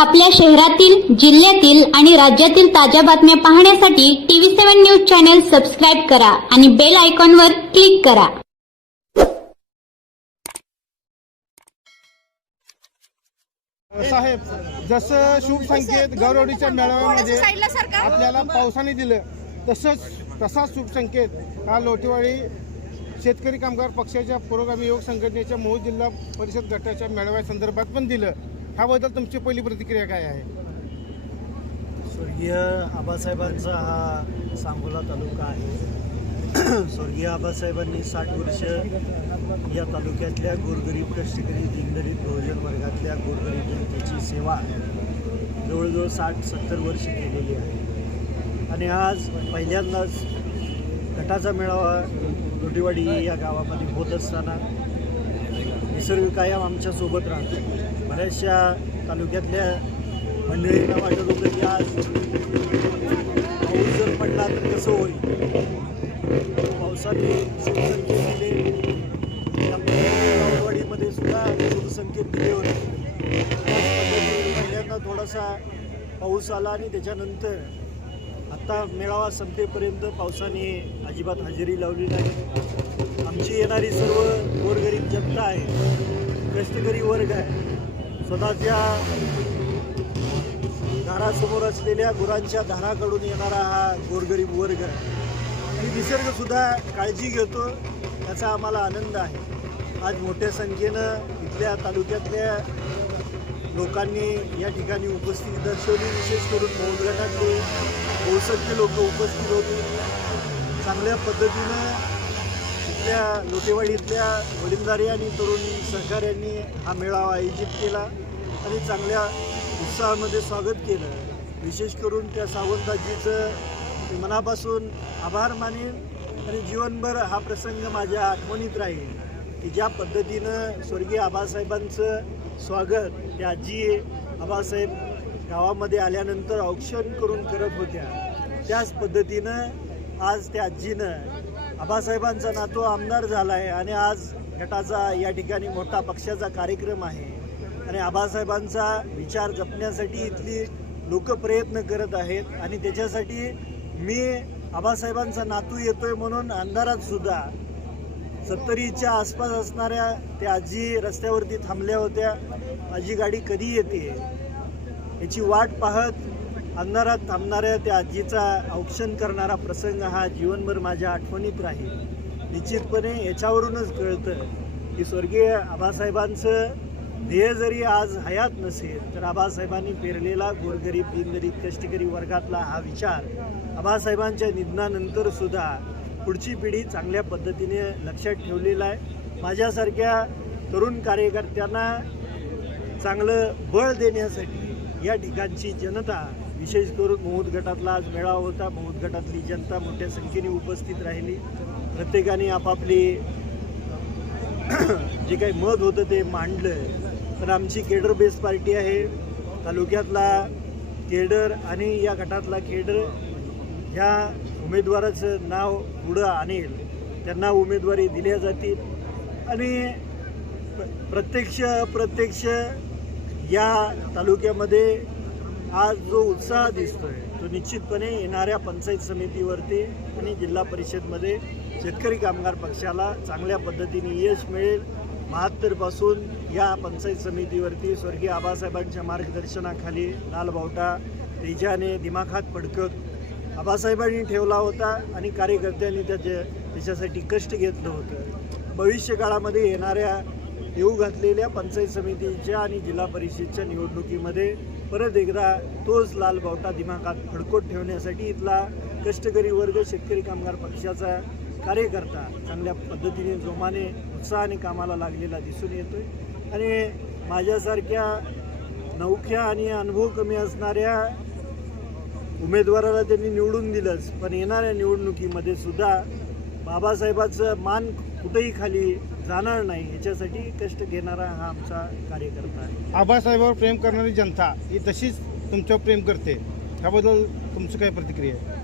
आपल्या शहरातील जिल्ह्यातील आणि राज्यातील ताज्या बातम्या पाहण्यासाठी TV seven news channel subscribe करा आणि बेल आयकॉनवर क्लिक करा. साहेब जसं शुभ संकेत गौरवडीच्या मेळाव्यामध्ये आपल्याला पावसाने दिलं तसंच तसाच शुभ संकेत हा लोटेवाडी शेतकरी कामगार पक्षाच्या पुरोगामी योग संघटनेच्या मोह जिल्हा परिषद गटाच्या मेळाव्यासंदर्भात पण दिलं. ह्याबद्दल तुमची पहिली प्रतिक्रिया काय आहे? स्वर्गीय आबासाहेबांचा हा सांगोला तालुका आहे. स्वर्गीय आबासाहेबांनी साठ वर्ष या तालुक्यातल्या गोरगरीब कष्टकरी दिनदलित बहुजन वर्गातल्या गोरगरीब जनतेची सेवा जवळजवळ साठ सत्तर वर्ष केलेली आहे. आणि आज पहिल्यांदाच गटाचा मेळावा लोटेवाडी या गावामध्ये होत असताना निसर्ग कायम आमच्यासोबत राहतो. बऱ्याचशा तालुक्यातल्या मंडळींना वाटत होतं की आज पाऊस जर पडला तर कसं होईल? पावसाने शुभसंकेत दिले. त्यामुळे सुद्धा शुभसंकेत दिले होते. पहिल्यांदा थोडासा पाऊस आला आणि त्याच्यानंतर आत्ता मेळावा संपेपर्यंत पावसाने अजिबात हजेरी लावली नाही. आमची येणारी सर्व गोरगरीब जनता आहे. कष्टकरी वर्ग आहे. स्वतःच्या दारासमोर असलेल्या गुरांच्या धाराकडून येणारा हा गोरगरीब वर्ग आहे. आणि निसर्गसुद्धा काळजी घेतो याचा आम्हाला आनंद आहे. आज मोठ्या संख्येनं इथल्या तालुक्यातल्या लोकांनी या ठिकाणी उपस्थिती दर्शवली. विशेष करून मौजगटातले बहुसंख्य लोक उपस्थित होते. चांगल्या पद्धतीनं त्या लुटेवाडीतल्या वडीलधारी आणि तरुण सहकाऱ्यांनी हा मेळावा आयोजित केला आणि चांगल्या उत्साहामध्ये स्वागत केलं. विशेष करून त्या सावंताजीचं मनापासून आभार मानेन आणि जीवनभर हा प्रसंग माझ्या आठवणीत राहील की ज्या पद्धतीनं स्वर्गीय आबासाहेबांचं स्वागत त्या आजी आबासाहेब गावामध्ये आल्यानंतर औक्षण करून करत होत्या. त्याच पद्धतीनं आज त्या आजीनं आबासाहेबांचा नातू आमदार झाला आहे आणि आज गटाचा या ठिकाणी मोठा पक्षाचा कार्यक्रम आहे. आणि आबासाहेबांचा विचार जपण्यासाठी इथली लोक प्रयत्न करत आहेत आणि त्याच्यासाठी मी आबासाहेबांचा नातू येतोय म्हणून अंधारात सुद्धा सत्तरीच्या आसपास असणाऱ्या त्या आजी रस्त्यावरती थांबल्या होत्या. माझी गाडी कधी येते? याची वाट पाहत अंधारात थांबणाऱ्या त्या आजीचा औक्षण करणारा प्रसंग हा जीवनभर माझ्या आठवणीत राहील. निश्चितपणे याच्यावरूनच कळतं की स्वर्गीय आबासाहेबांचं ध्येय जरी आज हयात नसेल तर आबासाहेबांनी पेरलेला गोरगरीब बिनगरीब कष्टकरी वर्गातला हा विचार आबासाहेबांच्या निधनानंतर सुद्धा पुढची पिढी चांगल्या पद्धतीने लक्षात ठेवलेला आहे. माझ्यासारख्या तरुण कार्यकर्त्यांना चांगलं बळ देण्यासाठी या ठिकाणची जनता विशेष करून मोहूद गटातला आज मेळावा होता. मोहूद गटातली जनता मोठ्या संख्येने उपस्थित राहिली. प्रत्येकाने आपापली जे काही मत होतं ते मांडलं. तर आमची केडर बेस पार्टी आहे. तालुक्यातला केडर आणि या गटातला केडर ह्या उमेदवाराचं नाव पुढं आणेल. त्यांना उमेदवारी दिल्या जातील. आणि प्र- प्रत्यक्ष या तालुक्यामध्ये आज जो उत्साह दिसतोय तो निश्चितपणे येणाऱ्या पंचायत समितीवरती आणि जिल्हा परिषदमध्ये शेतकरी कामगार पक्षाला चांगल्या पद्धतीने यश मिळेल. बहात्तरपासून या पंचायत समितीवरती स्वर्गीय आबासाहेबांच्या मार्गदर्शनाखाली लालबावटा तेजाने दिमाखात पडकत आबासाहेबांनी ठेवला होता आणि कार्यकर्त्यांनी त्याचे त्याच्यासाठी कष्ट घेतलं होतं. भविष्यकाळामध्ये येणाऱ्या येऊ घातलेल्या पंचायत समितीच्या आणि जिल्हा परिषदच्या निवडणुकीमध्ये परत एकदा तोच लाल बावटा दिमागात फडकोट ठेवण्यासाठी इथला कष्टकरी वर्ग शेतकरी कामगार पक्षाचा कार्यकर्ता चांगल्या पद्धतीने जोमाने उत्साहाने कामाला लागलेला दिसून येतोय. आणि माझ्यासारख्या नौख्या आणि अनुभव कमी असणाऱ्या उमेदवाराला त्यांनी निवडून दिलंच पण येणाऱ्या निवडणुकीमध्ये सुद्धा बाबासाहेबाचं मान कुठेही खाली जाणार नाही याच्यासाठी कष्ट घेणारा हा आमचा कार्यकर्ता आहे. आबासाहेबावर प्रेम करणारी जनता ही तशीच तुमच्यावर प्रेम करते. ह्याबद्दल तुमची काय प्रतिक्रिया आहे?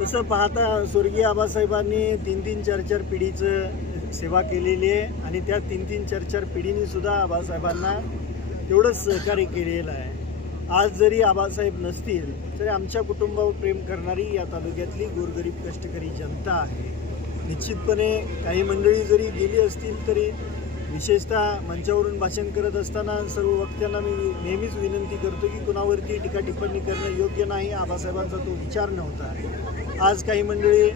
तसं पाहता स्वर्गीय आबासाहेबांनी तीन तीन चार चार पिढीचं सेवा केलेली आहे आणि त्या तीन तीन चार चार पिढीने सुद्धा आबासाहेबांना तेवढंच सहकार्य केलेलं आहे. आज जरी आबासाहेब नसतील तरी आमच्या कुटुंबावर प्रेम करणारी या तालुक्यातली गोरगरीब कष्टकरी जनता आहे. निश्चितपणे काही मंडळी जरी गेली असतील तरी विशेषतः मंचावरून भाषण करत असताना सर्व वक्त्यांना मी नेहमीच विनंती करतो की कुणावरती टीका टिप्पणी करणं योग्य नाही आबासाहेबांचा तो विचार नव्हता. आज काही मंडळी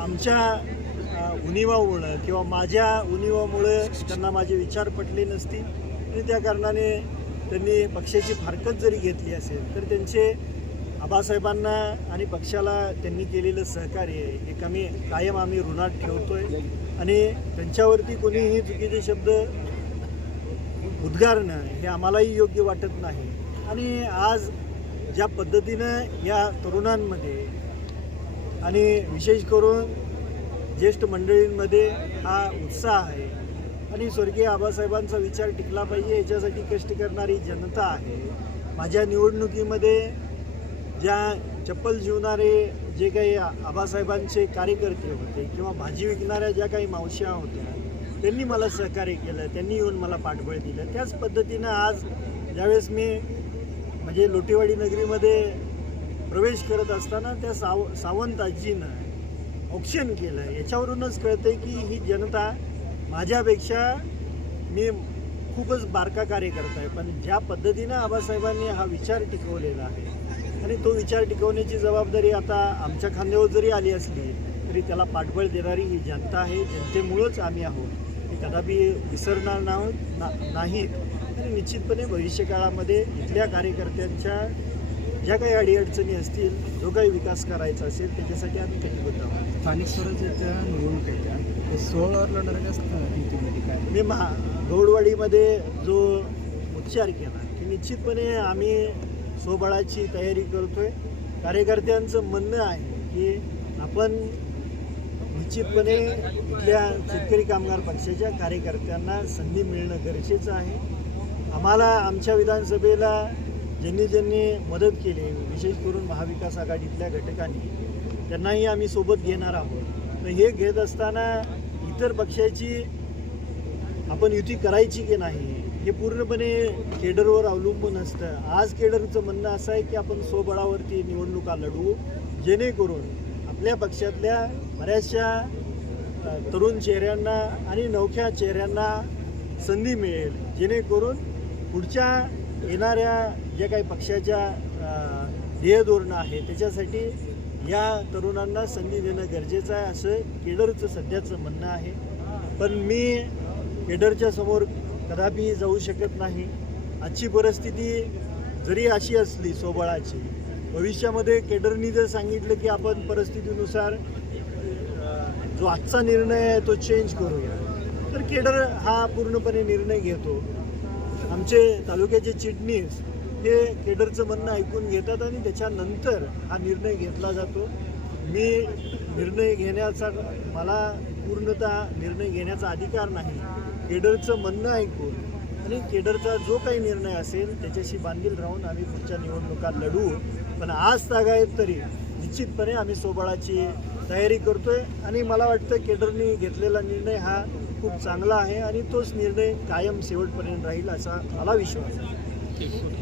आमच्या उणिवामुळं किंवा माझ्या उणिवामुळं त्यांना माझे विचार पटले नसतील आणि त्या कारणाने त्यांनी पक्षाची फारकत जरी घेतली असेल तर त्यांचे आबासाहेबांना आणि पक्षाला त्यांनी केलेलं सहकार्य हे कमी कायम आम्ही ऋणात ठेवतोय. आणि त्यांच्यावरती कोणीही चुकीचे शब्द उद्गारणं हे आम्हालाही योग्य वाटत नाही. आणि आज ज्या पद्धतीनं या तरुणांमध्ये आणि विशेष करून ज्येष्ठ मंडळींमध्ये हा उत्साह आहे आणि स्वर्गीय आबासाहेबांचा विचार टिकला पाहिजे याच्यासाठी कष्ट करणारी जनता आहे. माझ्या निवडणुकीमध्ये ज्या चप्पल शिवणारे जे काही आबासाहेबांचे कार्यकर्ते होते किंवा भाजी विकणाऱ्या ज्या काही मावश्या होत्या त्यांनी मला सहकार्य केलं त्यांनी येऊन मला पाठबळ दिलं. त्याच पद्धतीनं आज ज्यावेळेस मी म्हणजे लोटेवाडी नगरीमध्ये प्रवेश करत असताना त्या साव सावंत आजीनं ऑप्शन केलं. याच्यावरूनच कळतंय की ही जनता माझ्यापेक्षा मी खूपच बारका कार्यकर्ता आहे. पण ज्या पद्धतीनं आबासाहेबांनी हा विचार टिकवलेला आहे आणि तो विचार टिकवण्याची जबाबदारी आता आमच्या खांद्यावर जरी आली असली तरी त्याला पाठबळ देणारी ही जनता आहे. जनतेमुळंच आम्ही आहोत. हे कदापि विसरणार नाहोत ना नाहीत. आणि निश्चितपणे भविष्यकाळामध्ये इथल्या कार्यकर्त्यांच्या ज्या काही अडीअडचणी असतील जो काही विकास करायचा असेल त्याच्यासाठी आम्ही कटिबद्ध आहोत. स्थानिक स्वराज्याच्या निवडणूक आहेत त्या. ते सोळावर युतीमध्ये काय? मी महा गौडवाडीमध्ये जो उच्चार केला की निश्चितपणे आम्ही स्वबळाची तयारी करतोय. कार्यकर्त्यांचं म्हणणं आहे की आपण निश्चितपणे इथल्या शेतकरी कामगार पक्षाच्या कार्यकर्त्यांना संधी मिळणं गरजेचं आहे. आम्हाला आमच्या विधानसभेला ज्यांनी ज्यांनी मदत केली विशेष करून महाविकास आघाडीतल्या घटकांनी त्यांनाही आम्ही सोबत घेणार आहोत. तर हे घेत असताना इतर पक्षाची आपण युती करायची की नाही हे पूर्णपणे केडरवर अवलंबून असतं. आज केडरचं म्हणणं असं आहे की आपण स्वबळावरती निवडणुका लढवू जेणेकरून आपल्या पक्षातल्या बऱ्याचशा तरुण चेहऱ्यांना आणि नवख्या चेहऱ्यांना संधी मिळेल. जेणेकरून पुढच्या येणाऱ्या ज्या काही पक्षाच्या ध्येयधोरणं आहे त्याच्यासाठी या तरुणांना संधी देणं गरजेचं आहे. असं केडरचं सध्याचं म्हणणं आहे. पण मी केडरच्या समोर कदापि जाऊ शकत नाही. आजची परिस्थिती जरी अशी असली सोबळाची भविष्यामध्ये केडरनी जर सांगितलं की आपण परिस्थितीनुसार जो आजचा निर्णय आहे तो चेंज करूया. तर केडर हा पूर्णपणे निर्णय घेतो. आमचे तालुक्याचे चिटणीस हे केडरचं म्हणणं ऐकून घेतात आणि त्याच्यानंतर हा निर्णय घेतला जातो. मी निर्णय घेण्याचा मला पूर्णतः निर्णय घेण्याचा अधिकार नाही. केडरचं म्हणणं ऐकून आणि केडरचा जो काही निर्णय असेल त्याच्याशी बांधील राहून आम्ही पुढच्या निवडणुका लढू. पण आज तागायत तरी निश्चितपणे आम्ही सोबळाची तयारी करतोय आणि मला वाटतं केडरनी घेतलेला निर्णय हा खूप चांगला आहे आणि तोच निर्णय कायम शेवटपर्यंत राहील असा मला विश्वास आहे.